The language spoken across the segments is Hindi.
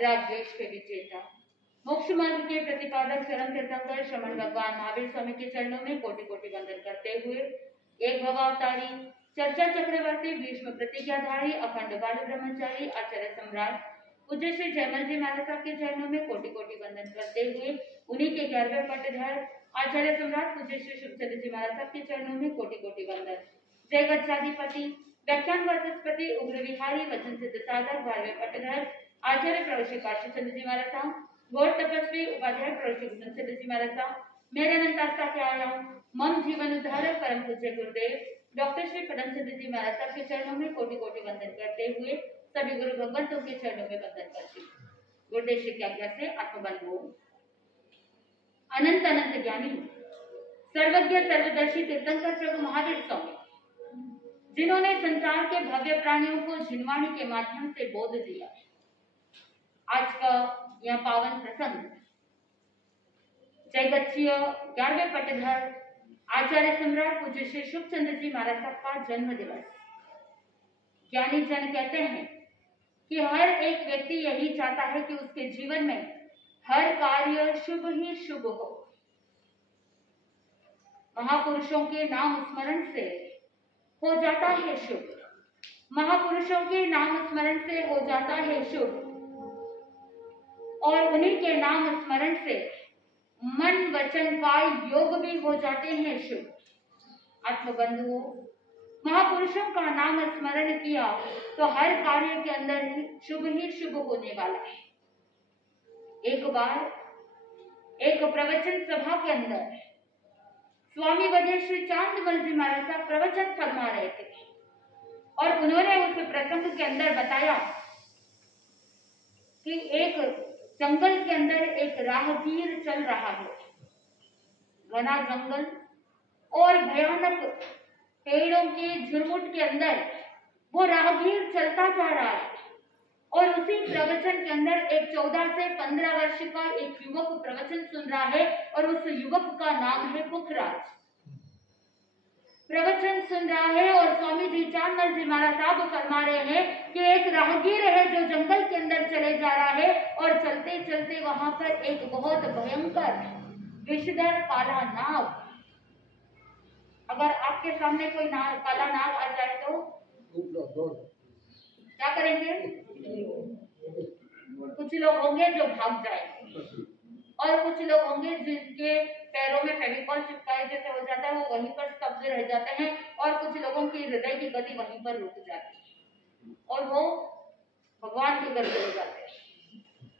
राग द्वेष के विजेता, मोक्ष मार्ग के प्रतिपादक चरण तीर्थंकर श्रमण भगवान महावीर स्वामी के चरणों में कोटि कोटि वंदन करते हुए एक भवावतारी चर्चा चक्रवर्ती भीष्म प्रतिज्ञाधारी अखंड बाल ब्रह्मचारी आचार्य सम्राट पूज्य श्री जयमल जी महाराज साहब के चरणों में कोटि कोटि वंदन करते हुए उन्हीं के 11वें पटधार आचार्य सम्राट पूज्य श्री शुभचंद्र जी महाराज साहब के चरणों में कोटि कोटि वंदन। जय गच्छाधिपति व्याख्यान वाचस्पति उग्र विहारी वचन सिद्ध साधक 12वें पटधार आचार्य प्रवश्री काशीचंद्र जी महाराज साहब गौर तपस्वी उपाध्याय प्रवश्री भूषण सिद्ध जी महाराज साहब मेरे अनंतास्था के आया मम जीवन उद्धारक परम पूज्य गुरुदेव डॉक्टर श्री पदमचंद्र जी महाराज साहब के चरणों में कोटि कोटि वंदन करते हुए सभी गुरु भगवंतों के चरणों में वंदन करती हूँ। गुरुदेव श्री की आज्ञा से आत्मबल हो। अनंत अनंत ज्ञानी सर्वज्ञ सर्वदर्शी तीर्थंकर प्रभु महावीर स्वामी जिन्होंने संसार के भव्य प्राणियों को जिनवाणी के माध्यम से बोध दिया, आज का यह पावन प्रसंग जयगच्छीय 11वें पटधर आचार्य सम्राट पूज्य श्री शुभचंद्र जी महाराज साहब का जन्म दिवस। ज्ञानी जन कहते हैं कि हर एक व्यक्ति यही चाहता है कि उसके जीवन में हर कार्य शुभ ही शुभ हो। महापुरुषों के नाम स्मरण से हो जाता है शुभ, महापुरुषों के नाम स्मरण से हो जाता है शुभ, और उन्हीं के नाम स्मरण से मन वचन काय योग भी हो जाते हैं शुभ। आत्मबंधुओं, महापुरुषों का नाम स्मरण किया तो हर कार्य के अंदर ही शुभ होने वाला है। एक बार एक प्रवचन सभा के अंदर स्वामी वजय श्री चांदमल जी महाराज साहब प्रवचन फरमा रहे थे और उन्होंने उस प्रसंग के अंदर बताया कि एक जंगल के अंदर एक राहगीर चल रहा है। घना जंगल और भयानक पेड़ों के झुरमुट के अंदर वो राहगीर चलता जा रहा है और उसी प्रवचन के अंदर एक 14 से 15 वर्ष का एक युवक प्रवचन सुन रहा है और उस युवक का नाम है पुखराज। प्रवचन सुन रहा है और स्वामी जी चांदमल जी महाराज साहब फरमा रहे हैं कि एक राहगीर है जो जंगल के अंदर चले जा रहा है और चलते चलते वहां पर एक बहुत भयंकर विषधर काला नाग, अगर आपके सामने कोई काला नाग आ जाए तो क्या करेंगे? कुछ लोग होंगे जो भाग जाएंगे और कुछ लोग होंगे जिनके पैरों में फेविकॉल चिपकाए जैसे हो जाता है, वो वहीं पर स्तब्ध रह जाते हैं और कुछ लोगों की हृदय की गति वहीं पर रुक जाती है और वो भगवान के घर चले जाते हैं।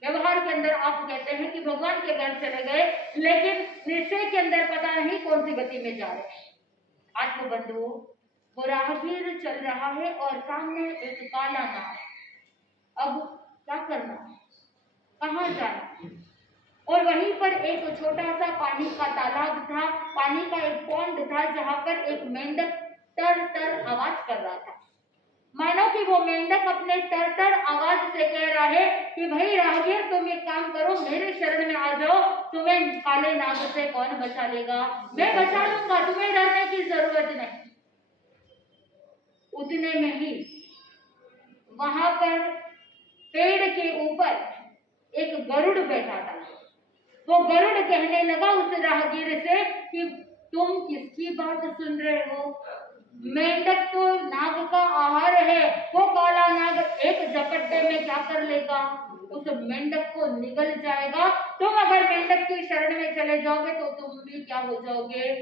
व्यवहार के अंदर आप कहते हैं कि भगवान के घर चले गए, लेकिन निश्चय के अंदर पता नहीं कौन सी गति में जा रहे हैं। आत्मबंधु, वो राहगीर चल रहा है और सामने एक काला नाग। अब क्या करना, कहाँ जाना? और वहीं पर एक छोटा सा पानी का तालाब था, पानी का एक पॉन्ड था जहां पर एक मेंढक तर तर आवाज कर रहा था, मानो कि वो मेंढक अपने तर तर आवाज से कह रहा है कि भाई राहगीर, तुम एक काम करो, मेरे शरण में आ जाओ, तुम्हें काले नाग से कौन बचा लेगा, मैं बचा लूंगा, तुम्हें डरने की जरूरत नहीं। उतने में ही वहां पर पेड़ के ऊपर एक गरुड़ बैठा था। वो गरुड़ कहने लगा उस राहगीर से कि तुम किसकी बात सुन रहे हो? मेंढक तो नाग का आहार है, वो काला नाग एक झपट्टे में क्या कर लेगा, उस मेंढक को निगल जाएगा। तुम अगर मेंढक की शरण में चले जाओगे तो तुम भी क्या हो जाओगे,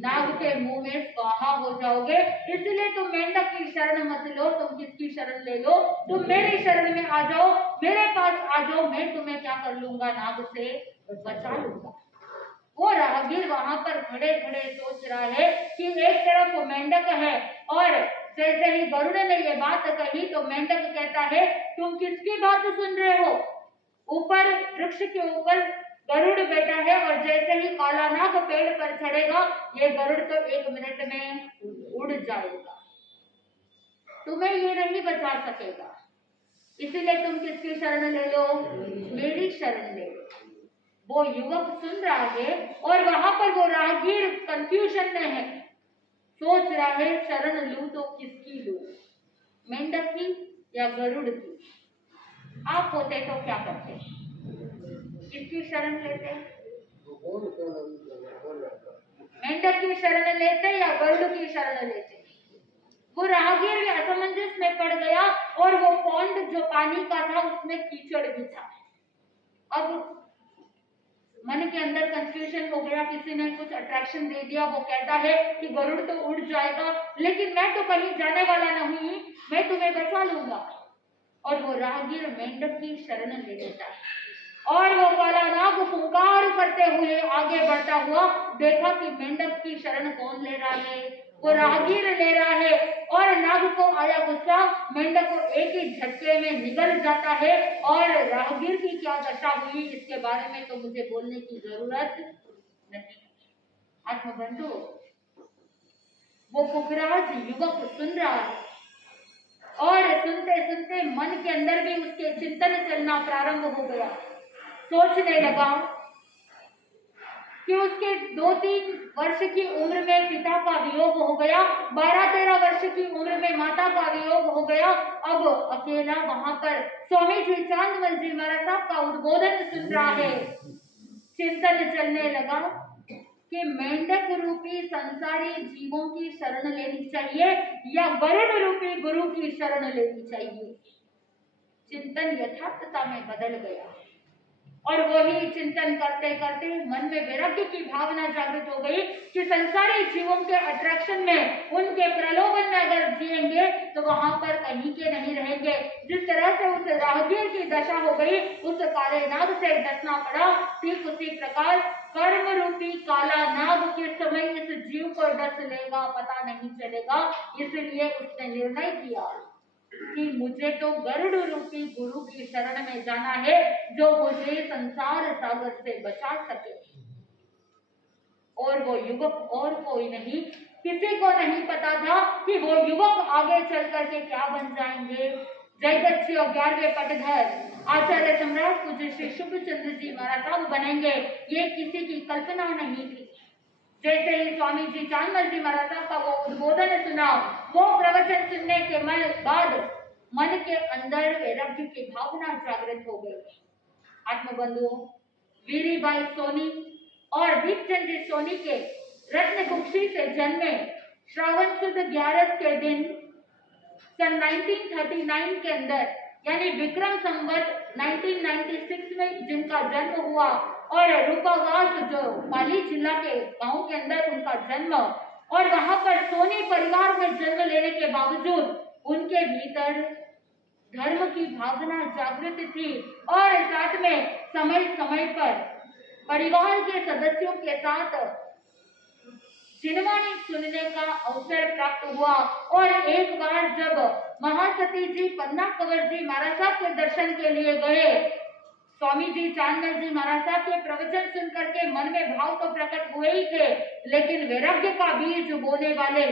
नाग के मुंह में स्वाहा हो जाओगे। इसलिए तुम मेंढक की शरण मत लो, तुम किसकी शरण ले लो, तुम मेरी शरण में आ जाओ, मेरे पास आ जाओ, मैं तुम्हें क्या कर लूंगा, नाग से बचा लूंगा। वो राहगीर वहां पर खड़े खड़े सोच रहा है कि एक तरफ वो मेंढक है और जैसे ही गरुड़ ने ये बात कही तो मेंढक कहता है तुम किसकी बात सुन रहे हो? ऊपर वृक्ष के ऊपर गरुड़ बैठा है और जैसे ही काला नाग पेड़ पर चढ़ेगा ये गरुड़ तो 1 मिनट में उड़ जाएगा, तुम्हें ये नहीं बचा सकेगा। इसीलिए तुम किसकी शरण ले लो, मेरी शरण ले लो। वो युवक सुन रहा है और वहां पर वो राहगीर कंफ्यूजन में है, सोच रहा है शरण लूं तो किसकी लूं, मेंढक की या गरुड़ की। आप आप होते तो क्या करते? किसकी शरण लेते? मेंढक की शरण लेते या गरुड़ की शरण लेते? वो राहगीर भी असमंजस में पड़ गया और वो पॉन्ड जो पानी का था उसमें कीचड़ भी था। अब मन के अंदर कंफ्यूजन हो गया, किसी ने कुछ अट्रैक्शन दे दिया, वो कहता है कि गरुड़ तो उड़ जाएगा लेकिन मैं तो कहीं जाने वाला नहीं, मैं तुम्हें बचा लूंगा। और वो राहगीर मेंढक की शरण ले लेता है और वो काला नाग फुंकार करते हुए आगे बढ़ता हुआ देखा कि मेंढक की शरण कौन ले रहा है, वो राहगीर ले रहा है। और नाग को आया गुस्सा, मेंढक को एक ही झटके में निगल जाता है। और राहगीर की क्या दशा हुई इसके बारे में तो मुझे बोलने की जरूरत नहीं। आत्मबंधु, वो पुखराज युवक सुन रहा है और सुनते सुनते मन के अंदर भी उसके चिंतन चलना प्रारंभ हो गया। सोचने लगा कि उसके 2-3 वर्ष की उम्र में पिता का वियोग हो गया, 12-13 वर्ष की उम्र में माता का वियोग हो गया। अब अकेला वहां पर स्वामी जी चांदमल जी महाराज साहब का उद्बोधन सुन रहा है। चिंतन चलने लगा कि मेंढक रूपी संसारी जीवों की शरण लेनी चाहिए या गरुड़ रूपी गुरु की शरण लेनी चाहिए। चिंतन यथार्थता में बदल गया और वही चिंतन करते करते मन में वैराग्य की भावना जागृत हो गई कि संसारी जीवों के अट्रैक्शन में, उनके प्रलोभन में अगर जिएंगे तो वहां पर कहीं के नहीं रहेंगे। जिस तरह से उस राहगीर की दशा हो गई, उस काले नाग से डसना पड़ा, ठीक उसी प्रकार कर्म रूपी काला नाग के समय इस जीव को डस लेगा पता नहीं चलेगा। इसलिए उसने निर्णय किया कि मुझे तो गरुड़ रूपी गुरु की शरण में जाना है जो मुझे संसार सागर से बचा सके। और वो युवक और कोई नहीं, किसी को नहीं पता था कि वो युवक आगे चल करके क्या बन जाएंगे। जयदत्त 11वें पटधर आचार्य सम्राट पूज्य श्री शुभ चंद्र जी महाराज साहब बनेंगे, ये किसी की कल्पना नहीं थी। जैसे ही स्वामी जी चांदमल जी महाराज साहब का वो उद्बोधन सुना, वो प्रवचन सुनने के बाद मन के अंदर वैराग्य की भावना जागृत हो गई। आत्मबंधुओं, वीरीबाई सोनी और दीपचंद जी सोनी के रत्न कुक्षी से जन्मे श्रावण सुद 11 के दिन सन 1939 के अंदर यानी विक्रम संवत 1996 में जिनका जन्म हुआ और रूपावास जो पाली जिला के गांव के अंदर उनका जन्म, और वहां पर सोनी परिवार में जन्म लेने के बावजूद उनके भीतर धर्म की भावना जागृत थी और साथ में समय समय पर परिवार के सदस्यों के साथ जिनवाणी सुनने का अवसर प्राप्त हुआ। और एक बार जब महासती जी पन्ना कंवर जी महाराज साहब के दर्शन के लिए गए, स्वामी जी चांदमल जी महाराज साहब के प्रवचन सुन करके मन में भाव तो प्रकट हुए ही थे, लेकिन वैराग्य का बीज बोने वाले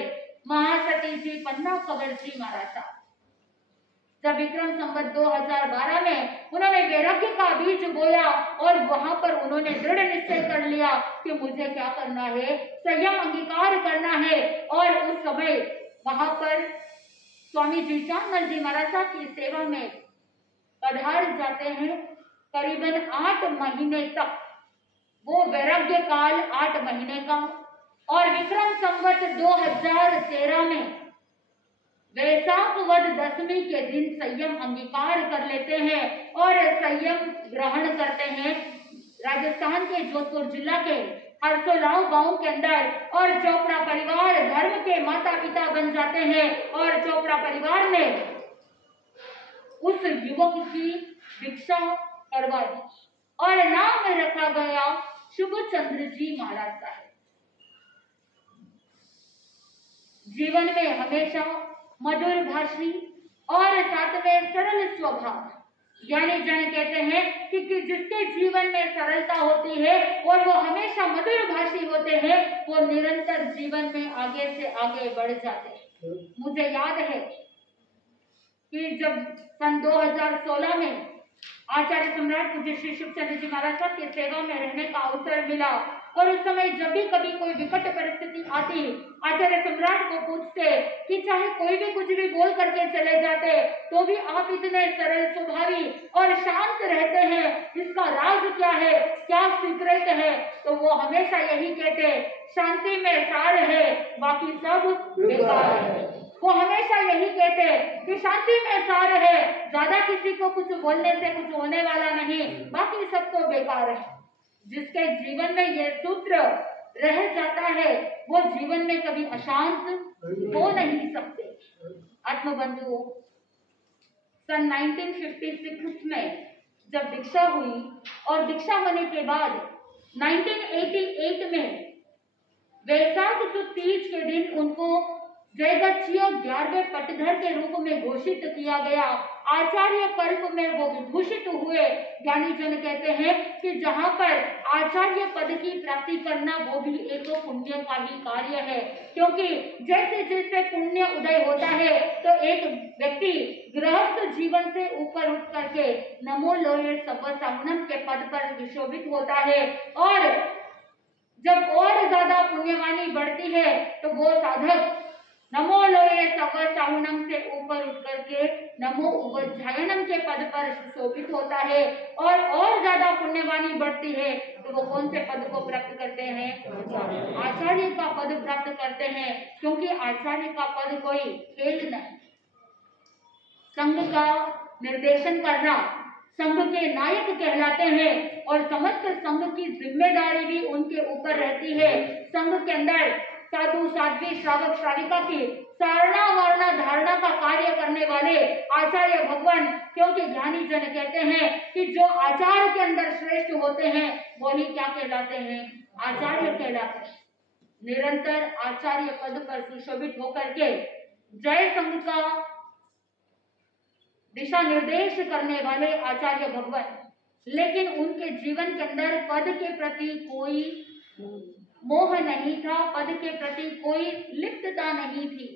महासती जी पन्ना कंवर जी महाराज साहब जब विक्रम संवत 2012 में उन्होंने वैराग्य का बीज बोया और वहां पर उन्होंने दृढ़ निश्चय कर लिया कि मुझे क्या करना है, संयम अंगीकार करना है। और उस समय वहां पर स्वामी जी चांदमल जी महाराज साहब की सेवा में पधार जाते हैं। करीबन 8 महीने तक वो वैराग्य काल 8 महीने का, और विक्रम संवत 2013 में वैशाख वद 10वीं के दिन संयम अंगीकार कर लेते हैं और संयम ग्रहण करते हैं राजस्थान के जोधपुर जिला के हरसोलाव गांव के अंदर। और चोपड़ा परिवार धर्म के माता पिता बन जाते हैं और चोपड़ा परिवार ने उस युवक की दीक्षा करवा दी और नाम में रखा गया शुभ चंद्र जी महाराज साहब। जीवन में हमेशा मधुर भाषी और साथ में सरल स्वभाव, यानी जन कहते हैं कि जिसके जीवन में सरलता होती है और वो हमेशा मधुर भाषी होते हैं, वो निरंतर जीवन में आगे से आगे बढ़ जाते हैं। मुझे याद है कि जब सन 2016 में आचार्य सम्राट पूज्य श्री शुभचंद्र जी महाराज साहब की सेवा में रहने का अवसर मिला और उस समय जब भी कभी कोई विकट परिस्थिति आती, आचार्य सम्राट को पूछते कि चाहे कोई भी कुछ भी बोल करके चले जाते तो भी आप इतने सरल स्वभावी और शांत रहते हैं, इसका राज क्या है, क्या सीक्रेट है? तो वो हमेशा यही कहते, शांति में सार है, बाकी सब बेकार है। वो हमेशा यही कहते कि शांति में सार है, ज्यादा किसी को कुछ बोलने से कुछ होने वाला नहीं, बाकी सब तो बेकार है। जिसके जीवन में ये सूत्र रह जाता है वो जीवन में कभी अशांत हो नहीं सकते। आत्मबंधुओं, सन 1956 में जब दीक्षा हुई और दीक्षा होने के बाद 1988 में वैशाख सुद तीज के दिन उनको जयगच्छीय 11वें पटधर के रूप में घोषित किया गया। आचार्य कल्प में वो विभूषित हुए। ज्ञानी जन कहते हैं कि जहाँ पर आचार्य पद की प्राप्ति करना वो भी एक पुण्य का ही कार्य है, क्योंकि जैसे जैसे पुण्य उदय होता है तो एक व्यक्ति गृहस्थ जीवन से ऊपर उठ करके नमो लोये सब्ब साहुनम के पद पर विशोभित होता है, और जब और ज्यादा पुण्यवानी बढ़ती है तो वो साधक नमो लोये सव साहुनम से ऊपर उठ करके नमो उवज्जायनम के पद पर सुशोभित होता है, और ज्यादा पुण्यवानी बढ़ती है तो वो कौन से पद को प्राप्त करते हैं? आचार्य का पद प्राप्त करते हैं, क्योंकि आचार्य का पद कोई खेल नहीं। संघ का निर्देशन करना, संघ के नायक कहलाते हैं और समस्त संघ की जिम्मेदारी भी उनके ऊपर रहती है। संघ के अंदर साधु साध्वी श्रावक श्राविका की सारणा वारणा धारणा का कार्य करने वाले आचार्य भगवान, क्योंकि ज्ञानी जन कहते हैं कि जो आचार्य के अंदर श्रेष्ठ होते हैं वही क्या कहलाते हैं? आचार्य कहलाते हैं। निरंतर आचार्य पद पर सुशोभित होकर के जय संघ का दिशा निर्देश करने वाले आचार्य भगवान, लेकिन उनके जीवन के अंदर पद के प्रति कोई मोह नहीं था, पद के प्रति कोई लिप्तता नहीं थी,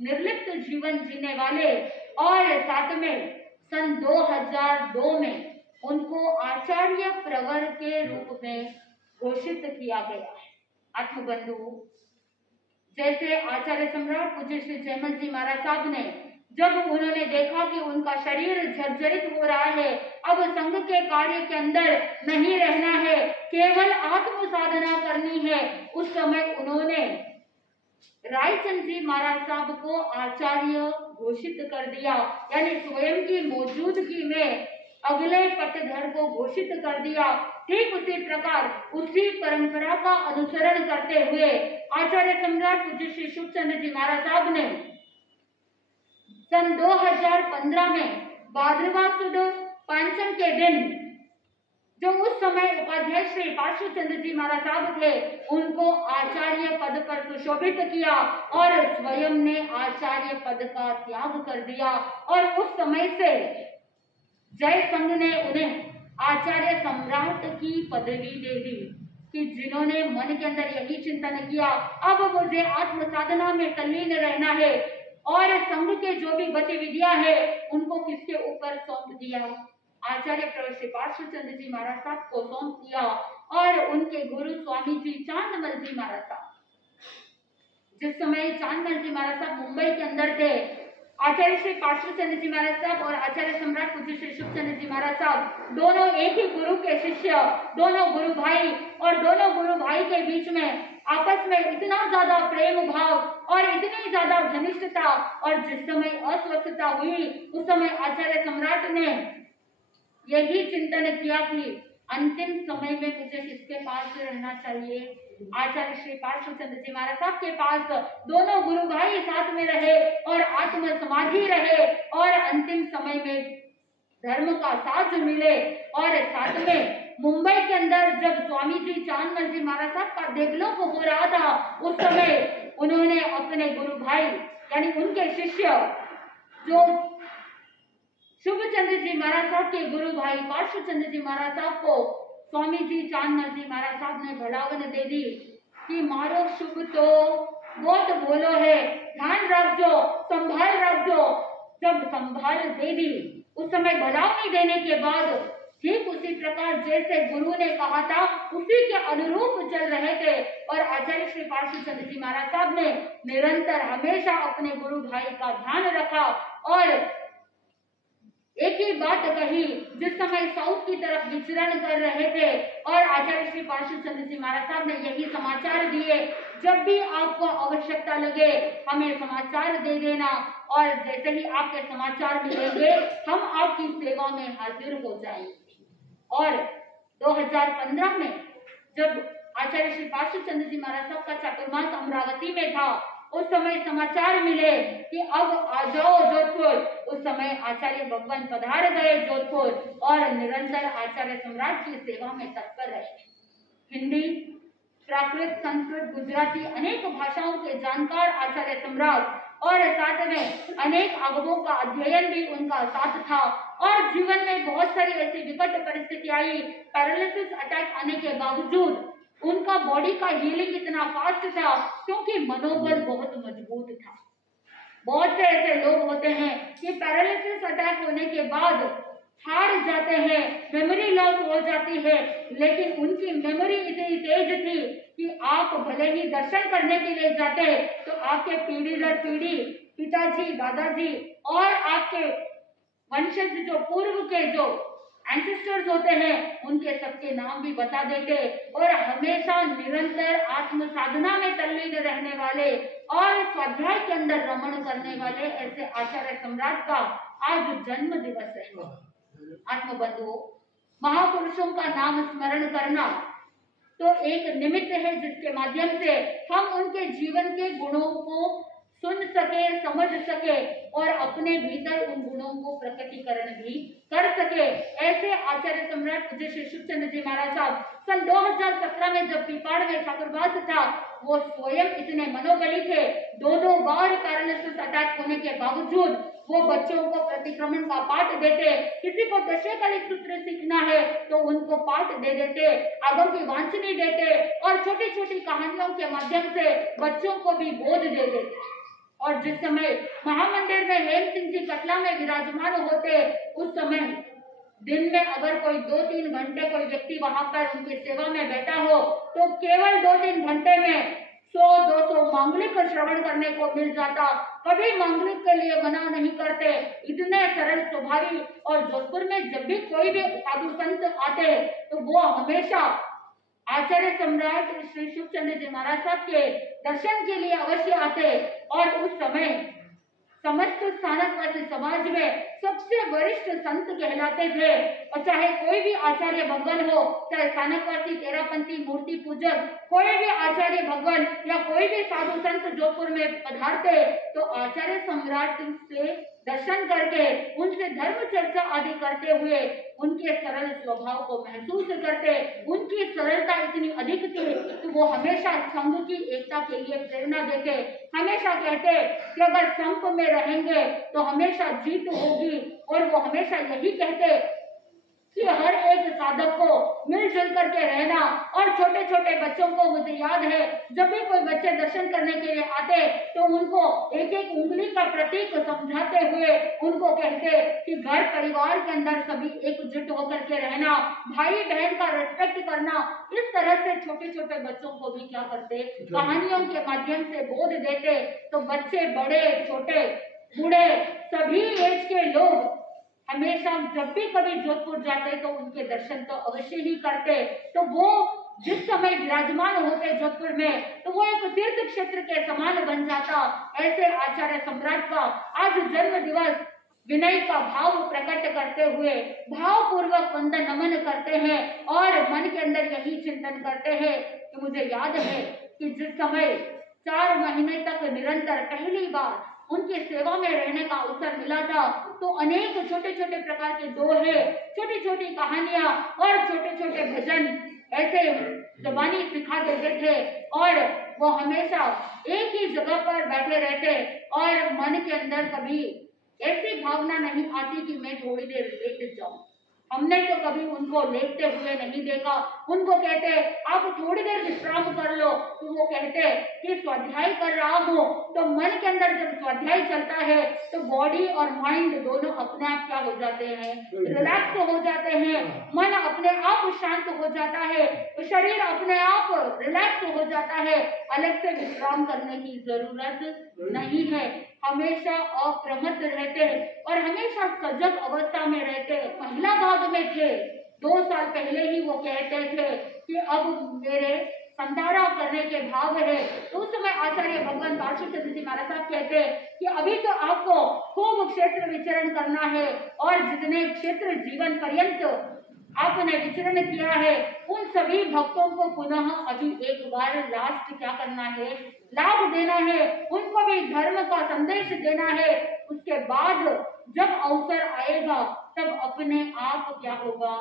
निर्लिप्त जीवन जीने वाले। और साथ में सन 2002 में उनको आचार्य प्रवर के रूप में घोषित किया गया है। आत्मबंधु, जैसे आचार्य सम्राट पूज्य श्री जयमल जी महाराज साहब ने जब उन्होंने देखा कि उनका शरीर जर्जरित हो रहा है, अब संघ के कार्य के अंदर नहीं रहना है, केवल आत्म साधना करनी है, उस समय उन्होंने रायचंद जी महाराज साहब को आचार्य घोषित कर दिया, यानी स्वयं की मौजूदगी में अगले पटधर को घोषित कर दिया। ठीक उसी प्रकार उसी परंपरा का अनुसरण करते हुए आचार्य सम्राट पूज्य श्री शुभचंद्र जी महाराज साहब ने सन 2015 में भाद्रवा सुद पंचम के दिन, जो उस समय उपाध्याय श्री पार्श्वचंद्र जी महाराज साहब थे, उनको आचार्य पद पर सुशोभित किया और स्वयं ने आचार्य पद का त्याग कर दिया। और उस समय से जय संघ ने उन्हें आचार्य सम्राट की पदवी दे दी कि जिन्होंने मन के अंदर यही चिंतन किया, अब मुझे आत्म साधना में तल्लीन रहना है और संघ के जो भी गतिविधियां है उनको किसके ऊपर सौंप दिया? आचार्य प्रवर श्री पार्श्वचंद्र जी महाराज साहब को सौंप दिया। और उनके गुरु स्वामी जी चांदमल जी महाराज साहब, जिस समय चांदमल जी महाराज साहब मुंबई के अंदर थे, आचार्य श्री पार्श्वचंद्र जी महाराज साहब और आचार्य सम्राट पूज्य श्री शुभचंद्र जी महाराज साहब दोनों एक ही गुरु के शिष्य, दोनों गुरु भाई, और दोनों गुरु भाई के बीच में आपस में इतना ज्यादा प्रेम भाव और इतनी ज्यादा घनिष्ठता, और जिस समय अस्वस्थता हुई उस समय आचार्य सम्राट ने यही चिंतन किया कि अंतिम समय में मुझे किसके पास रहना चाहिए? आचार्य श्री पार्श्वचंद्र जी महाराज साहब के पास दोनों गुरु भाई साथ में रहे और आत्म समाधि रहे, और अंतिम समय में धर्म का साथ मिले। और साथ में मुंबई के अंदर जब स्वामी जी चांदमल जी महाराज साहब का देवलोक हो रहा था, उस समय उन्होंने अपने गुरु भाई यानी उनके शिष्य जो शुभचंद्र जी महाराज साहब के गुरु भाई पार्श्वचंद्र जी महाराज साहब को स्वामी जी चांदमल जी महाराज साहब ने भड़ावन दे दी कि मारो शुभ तो बहुत बोलो है, ध्यान रखो, संभाल रखो। जब संभाल दे दी, उस समय भड़ावनी देने के बाद ठीक उसी प्रकार जैसे गुरु ने कहा था उसी के अनुरूप चल रहे थे। और आचार्य श्री पार्श्व चंद्र जी महाराज साहब ने निरंतर हमेशा अपने गुरु भाई का ध्यान रखा और एक ही बात कही। जिस समय साउथ की तरफ विचरण कर रहे थे और आचार्य श्री पार्श्व चंद्र जी महाराज साहब ने यही समाचार दिए, जब भी आपको आवश्यकता लगे हमें समाचार दे देना और जैसे ही आपके समाचार मिलेंगे हम आपकी सेवा में हाजिर हो जाएंगे। और 2015 में जब आचार्य श्री पार्श्व चंद्र जी महाराज साहब का चातुर्मास अमरावती में था, उस समय समाचार मिले कि अब आ जाओ जोधपुर। उस समय आचार्य भगवान पधार गए जोधपुर और निरंतर आचार्य सम्राट की सेवा में तत्पर रहे। हिंदी, प्राकृत, संस्कृत, गुजराती अनेक भाषाओं के जानकार आचार्य सम्राट और साथ में अनेक आगमों का अध्ययन भी उनका साथ था। और जीवन में बहुत सारी ऐसी विकट परिस्थिति आई, पैरालिसिस अटैक आने के बावजूद उनका बॉडी का हीलिंग इतना फास्ट था क्योंकि मनोबल बहुत मजबूत था। बहुत से ऐसे लोग होते हैं कि पैरालिसिस अटैक होने के बाद हार जाते हैं, मेमोरी लॉस हो जाती है, लेकिन उनकी मेमोरी इतनी तेज थी कि आप भले ही दर्शन करने के लिए जाते तो आपके पीढ़ी दर पीढ़ी पिताजी, दादाजी और आपके वंशज जो पूर्व के जो एंसेस्टर्स होते हैं उनके सबके नाम भी बता देते। और हमेशा निरंतर आत्म साधना में तल्लीन रहने वाले और स्वाध्याय के अंदर रमण करने वाले ऐसे आचार्य सम्राट का आज जन्म दिवस है। आत्मबंधुओं, महापुरुषों का नाम स्मरण करना तो एक निमित्त है जिसके माध्यम से हम उनके जीवन के गुणों को सुन सके, समझ सके और अपने भीतर उन गुणों को प्रकटीकरण भी कर सके। ऐसे आचार्य सम्राट पूज्य श्री शिवचंद्र जी महाराज साहब सन 2017 में जब पीपाड़ में ठाकुरवास था, वो स्वयं इतने मनोबली थे, 2 बार पैरालिसिस अटैक होने के बावजूद वो बच्चों को प्रतिक्रमण का पाठ देते। किसी को दशकलिक सूत्र सीखना है तो उनको पाठ दे देते, आगम की वांछनी देते और छोटी छोटी कहानियों के माध्यम से बच्चों को भी बोध दे देते। और जिस समय महामंदिर में हेम सिंह जी कटला में विराजमान होते, उस समय दिन में अगर कोई 2-3 घंटे कोई व्यक्ति वहां पर उनकी सेवा में बैठा हो तो केवल 2-3 घंटे में 100-200 मांगलिक श्रवण करने को मिल जाता। कभी मांगलिक के लिए मना नहीं करते, इतने सरल स्वभावी। और जोधपुर में जब भी कोई भी साधु संत आते तो वो हमेशा आचार्य सम्राट श्री शिवचंद्र जी महाराज साहब के दर्शन के लिए अवश्य आते। और उस समय समस्त स्थानकवासी समाज में सबसे वरिष्ठ संत कहलाते थे। और चाहे कोई भी आचार्य भगवान हो, चाहे स्थानकवासी, तेरापंथी, मूर्ति पूजक, कोई भी आचार्य भगवान या कोई भी साधु संत जोधपुर में पधारते तो आचार्य सम्राट से दर्शन करके उनसे धर्म चर्चा आदि करते हुए उनके सरल स्वभाव को महसूस करते। उनकी सरलता इतनी अधिक थी कि वो हमेशा संघ की एकता के लिए प्रेरणा देते। हमेशा कहते कि अगर संघ में रहेंगे तो हमेशा जीत होगी। और वो हमेशा यही कहते कि हर एक साधक को मिलजुल करके रहना। और छोटे छोटे बच्चों को मुझे याद है, जब भी कोई बच्चे दर्शन करने के लिए आते तो उनको एक एक उंगली का प्रतीक समझाते हुए उनको कहते कि घर परिवार के अंदर सभी एकजुट होकर के रहना, भाई बहन का रेस्पेक्ट करना। इस तरह से छोटे छोटे बच्चों को भी क्या करते, कहानियों के माध्यम से बोध देते। तो बच्चे, बड़े, छोटे, बूढ़े, सभी एज के लोग हमेशा जब भी कभी जोधपुर जाते तो उनके दर्शन तो अवश्य ही करते। तो वो जिस समय विराजमान होते जोधपुर में तो वो एक तीर्थ क्षेत्र के समान बन जाता। ऐसे आचार्य सम्राट का आज जन्म दिवस विनय का भाव प्रकट करते हुए भावपूर्वक वंदन नमन करते हैं और मन के अंदर यही चिंतन करते हैं कि मुझे याद है कि जिस समय 4 महीने तक निरंतर पहली बार उनकी सेवा में रहने का अवसर मिला था तो अनेक छोटे छोटे प्रकार के दोहे, छोटी छोटी कहानियां और छोटे छोटे भजन ऐसे जबानी सिखा देते थे। और वो हमेशा एक ही जगह पर बैठे रहते और मन के अंदर कभी ऐसी भावना नहीं आती कि मैं थोड़ी देर लेट जाऊं। हमने तो कभी उनको लेटते हुए नहीं देखा। उनको कहते आप थोड़ी देर विश्राम कर लो, तो वो कहते कि स्वाध्याय कर रहा हूँ। तो मन के अंदर जब स्वाध्याय चलता है तो बॉडी और माइंड दोनों अपने आप क्या हो जाते हैं, रिलैक्स हो जाते हैं। मन अपने आप शांत हो जाता है, शरीर अपने आप रिलैक्स हो जाता है। अलग से विश्राम करने की जरूरत नहीं है। हमेशा अप्रमत्त रहते और हमेशा सजग अवस्था में रहते। महिला भाग में थे, 2 साल पहले ही वो कहते थे कि अब मेरे संतारा करने के भाव है। तो उस समय आचार्य भगवान बासुचंद्र जी महाराज साहब कहते कि अभी तो आपको खूब क्षेत्र विचरण करना है और जितने क्षेत्र जीवन पर्यंत आपने विचरण किया है उन सभी भक्तों को पुनः अभी एक बार लास्ट क्या करना है, लाभ देना है, उनको भी धर्म का संदेश देना है। उसके बाद जब अवसर आएगा तब अपने आप क्या होगा,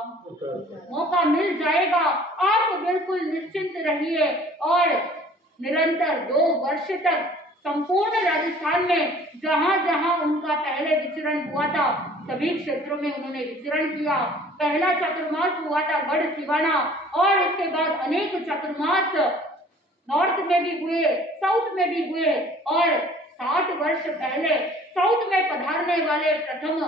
मौका मिल जाएगा। आप बिल्कुल निश्चिंत रहिए। और निरंतर 2 वर्ष तक संपूर्ण राजस्थान में जहां जहां उनका पहले विचरण हुआ था सभी क्षेत्रों में उन्होंने विचरण किया। पहला चतुर्मास हुआ था गढ़ सिवाना और उसके बाद अनेक चतुर्मास नॉर्थ में भी हुए, साउथ में भी हुए। और 60 वर्ष पहले साउथ में पधारने वाले प्रथम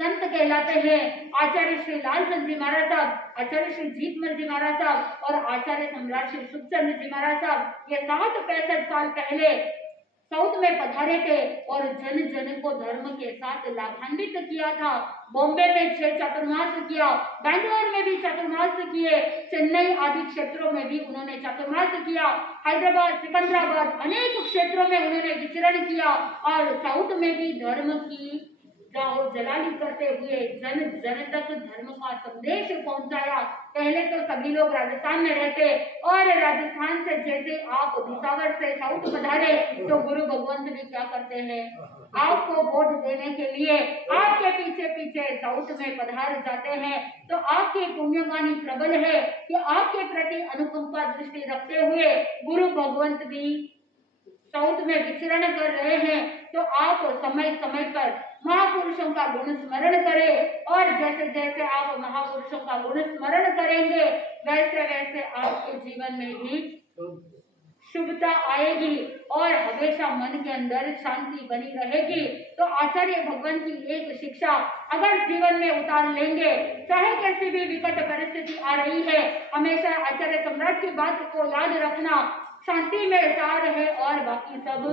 संत कहलाते हैं आचार्य श्री लालचंद जी महाराज साहब, आचार्य श्री जीतमल जी महाराज साहब और आचार्य सम्राट श्री सुखचंद जी महाराज साहब। ये 60-65 साल पहले साउथ में पधारे थे और जन जन को धर्म के साथ लाभान्वित किया था। बॉम्बे में 6 चतुर्मास किया, बैंगलोर में भी चतुर्मास किए, चेन्नई आदि क्षेत्रों में भी उन्होंने चतुर्मास किया, हैदराबाद, सिकंदराबाद अनेक क्षेत्रों में उन्होंने विचरण किया और साउथ में भी धर्म की जाओ जलाली करते हुए जन जन तक धर्म का संदेश पहुंचाया। पहले तो सभी लोग राजस्थान में रहते और राजस्थान से जैसे आप भुसावर से साउथ पधारे तो गुरु भगवंत भी क्या करते हैं, आपको वोट देने के लिए आपके पीछे पीछे साउथ में पधार जाते हैं। तो आपकी पुण्यवाणी प्रबल है कि आपके प्रति अनुकंपा दृष्टि रखते हुए गुरु भगवंत भी साउथ में विचरण कर रहे हैं। तो आप समय समय पर महापुरुषों का गुण स्मरण करें और जैसे जैसे आप महापुरुषों का गुण स्मरण करेंगे वैसे वैसे आपके जीवन में भी शुभता आएगी और हमेशा मन के अंदर शांति बनी रहेगी। तो आचार्य भगवान की एक शिक्षा अगर जीवन में उतार लेंगे, चाहे कैसी भी विकट परिस्थिति आ रही है, हमेशा आचार्य सम्राट की बात को याद रखना, शांति में सार है और बाकी सब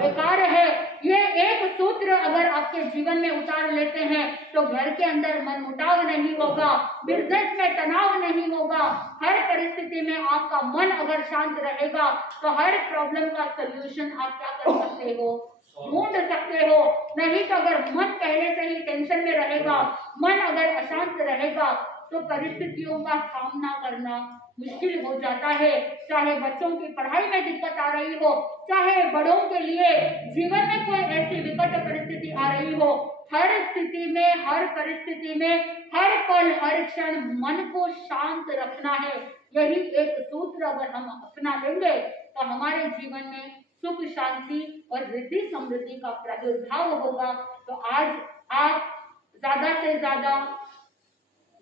बेकार है। ये एक सूत्र अगर आपके जीवन में उतार लेते हैं तो घर के अंदर मन मुटाव नहीं होगा, बिजनेस में तनाव नहीं होगा, हर परिस्थिति में आपका मन अगर शांत रहेगा तो हर प्रॉब्लम का सलूशन आप क्या कर सकते हो, ढूंढ सकते हो। नहीं तो अगर मन पहले से ही टेंशन में रहेगा, मन अगर अशांत रहेगा तो परिस्थितियों का सामना करना मुश्किल हो जाता है। चाहे बच्चों की पढ़ाई में दिक्कत आ रही हो, चाहे बड़ों के लिए जीवन में कोई ऐसी विकट परिस्थिति आ रही हो, हर स्थिति में, हर परिस्थिति में, हर पल, हर क्षण मन को शांत रखना है। यही एक सूत्र अगर हम अपना लेंगे तो हमारे जीवन में सुख, शांति और रिद्धि समृद्धि का प्रादुर्भाव होगा। तो आज आप ज्यादा से ज्यादा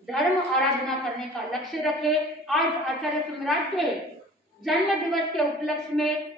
धर्म आराधना करने का लक्ष्य रखें। आज आचार्य सम्राट के जन्म दिवस के उपलक्ष्य में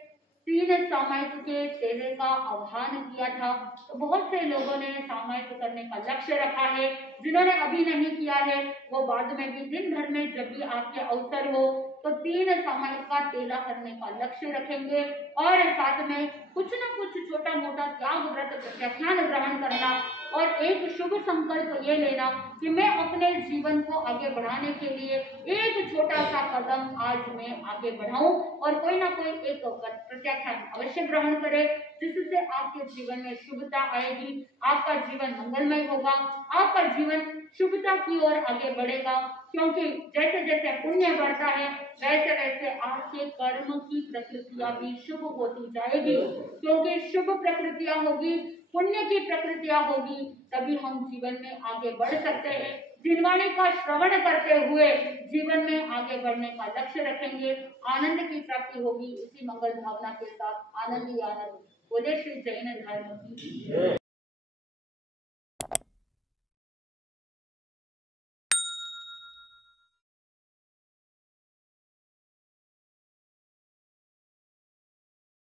3 सामायिक के चेहरे का आह्वान किया था। तो बहुत से लोगों ने सामायिक करने का लक्ष्य रखा है। जिन्होंने अभी नहीं किया है वो बाद में भी दिन भर में जब भी आपके अवसर हो तो 3 सामायिक का तेला करने का लक्ष्य रखेंगे और साथ में कुछ न कुछ छोटा मोटा त्याग व्रत प्रत्याख्यान ग्रहण करना और एक शुभ संकल्प ये लेना कि मैं अपने जीवन को आगे बढ़ाने के लिए एक छोटा सा कदम आज मैं आगे बढ़ाऊं और कोई ना कोई एक प्रत्याख्यान अवश्य ग्रहण करे जिससे आपके जीवन में शुभता आएगी, आपका जीवन मंगलमय होगा, आपका जीवन शुभता की ओर आगे बढ़ेगा। क्योंकि जैसे जैसे पुण्य बढ़ता है वैसे वैसे आपके कर्म की प्रकृतियां भी शुभ होती जाएगी। क्योंकि शुभ प्रकृतियां होगी, पुण्य की प्रकृतियां होगी, तभी हम जीवन में आगे बढ़ सकते हैं। जिनवाणी का श्रवण करते हुए जीवन में आगे बढ़ने का लक्ष्य रखेंगे, आनंद की प्राप्ति होगी। इसी मंगल भावना के साथ आनंद ही आनंद। बोले श्री जैन धर्म की।